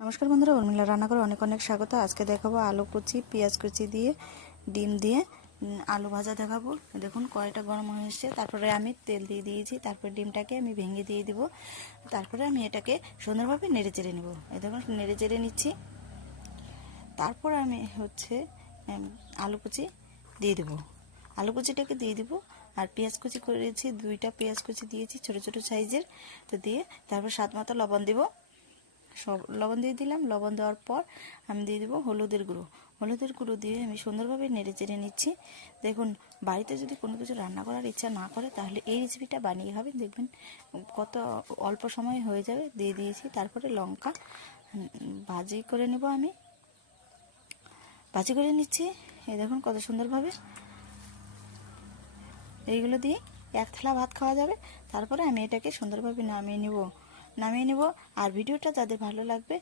নমস্কার বন্ধুরা, উর্মিলা রান্নাঘরে অনেক অনেক স্বাগত। আজকে দেখাবো আলু কুচি, পেঁয়াজ কুচি দিয়ে ডিম দিয়ে আলু ভাজা দেখাবো। দেখুন কড়াইটা গরম হয়ে এসেছে, তারপরে আমি তেল দিয়ে দিয়েছি, তারপরে ডিমটাকে আমি ভেঙে দিয়ে দিব, তারপরে আমি এটাকে সুন্দরভাবে নেড়ে চেড়ে নেব। এই দেখুন নেড়ে চেড়ে নিচ্ছি। তারপর আমি আলু কুচি দিয়ে দেবো, আলু কুচিটাকে দিয়ে দিব। আর পেঁয়াজ কুচি করেছি, 2টা পেঁয়াজ কুচি দিয়েছি ছোটো ছোটো সাইজের, তো দিয়ে তারপর স্বাদ মতো লবণ দিব। সব লবণ দিয়ে দিলাম। লবণ দেওয়ার পর আমি দিয়ে দেবো হলুদের গুঁড়ো। হলুদের গুঁড়ো দিয়ে আমি সুন্দরভাবে নেড়ে চেড়ে নিচ্ছি। দেখুন, বাড়িতে যদি কোনো কিছু রান্না করার ইচ্ছা না করে তাহলে এই রেসিপিটা বানিয়ে খাবেন, দেখবেন কত অল্প সময় হয়ে যাবে। দিয়ে দিয়েছি। তারপরে লঙ্কা ভাজি করে নেব, আমি ভাজি করে নিচ্ছি। এই দেখুন কত সুন্দরভাবে এইগুলো দিয়ে এক থালা ভাত খাওয়া যাবে। তারপরে আমি এটাকে সুন্দরভাবে নামিয়ে নেব। আর ভিডিওটা যাদের ভালো লাগবে